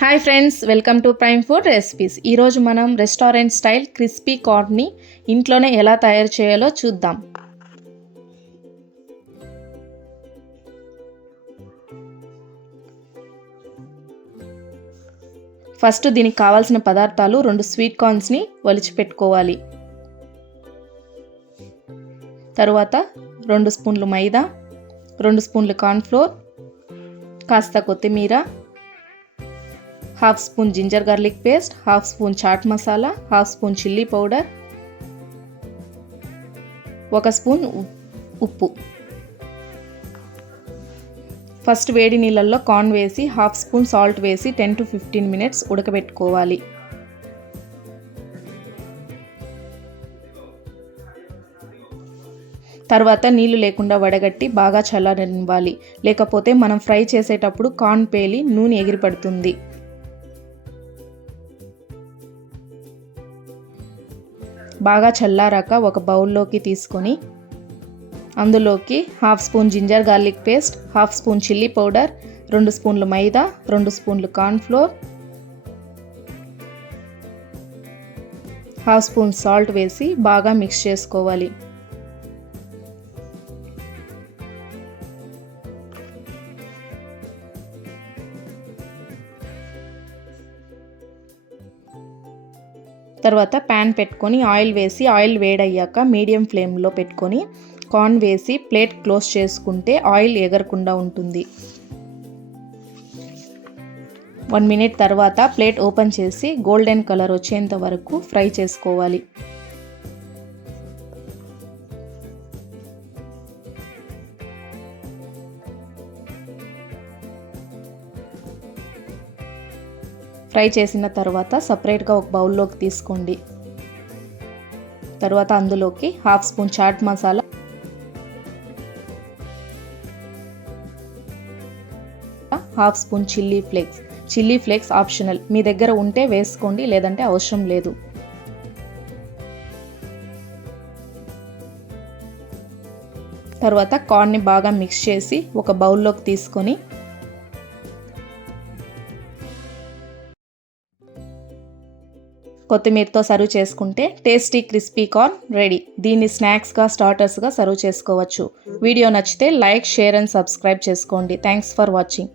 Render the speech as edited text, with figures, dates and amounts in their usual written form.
Hi friends, welcome to prime food recipes. ఈరోజు మనం restaurant style crispy కార్న్ని ఇంట్లోనే ఎలా తయారు చేయాలో చూద్దాం. ఫస్ట్ దీనికి కావాల్సిన పదార్థాలు 2 స్వీట్ కార్న్స్ని ఒలిచి పెట్టుకోవాలి. తరువాత 2 స్పూన్లు మైదా, 2 స్పూన్లు కార్న్ఫ్లోర్, కాస్త కొత్తిమీర, half spoon ginger garlic paste, half spoon chaat masala, half spoon chilli powder, 1 spoon ఉప్పు. ఫస్ట్ వేడి నీళ్ళల్లో కార్న్ వేసి హాఫ్ స్పూన్ సాల్ట్ వేసి 10 to 15 మినిట్స్ ఉడకబెట్టుకోవాలి. తర్వాత నీళ్లు లేకుండా వడగట్టి బాగా చల్లారనివ్వాలి, లేకపోతే మనం ఫ్రై చేసేటప్పుడు కార్న్ పేలి నూనె ఎగిరిపడుతుంది. బాగా చల్లారాక ఒక బౌల్లోకి తీసుకొని అందులోకి half spoon ginger garlic paste, half spoon chilli powder, 2 స్పూన్లు మైదా, 2 స్పూన్లు కార్న్ఫ్లోర్, హాఫ్ స్పూన్ సాల్ట్ వేసి బాగా మిక్స్ చేసుకోవాలి. తర్వాత ప్యాన్ పెట్టుకొని ఆయిల్ వేసి ఆయిల్ వేడయ్యాక మీడియం ఫ్లేమ్లో పెట్టుకొని కార్న్ వేసి ప్లేట్ క్లోజ్ చేసుకుంటే ఆయిల్ ఎగరకుండా ఉంటుంది. 1 మినిట్ తర్వాత ప్లేట్ ఓపెన్ చేసి గోల్డెన్ కలర్ వచ్చేంత వరకు ఫ్రై చేసుకోవాలి. ఫ్రై చేసిన తర్వాత సపరేట్గా ఒక బౌల్లోకి తీసుకోండి. తర్వాత అందులోకి half spoon chaat masala, half spoon chilli flakes optional, మీ దగ్గర ఉంటే వేసుకోండి, లేదంటే అవసరం లేదు. తర్వాత కార్న్ని బాగా మిక్స్ చేసి ఒక బౌల్లోకి తీసుకొని కొత్తిమీరతో సర్వ్ చేసుకుంటే టేస్టీ క్రిస్పీ కార్న్ రెడీ. దీన్ని స్నాక్స్గా, స్టార్టర్స్గా సర్వ్ చేసుకోవచ్చు. వీడియో నచ్చితే లైక్, షేర్ అండ్ సబ్స్క్రైబ్ చేసుకోండి. Thanks for watching.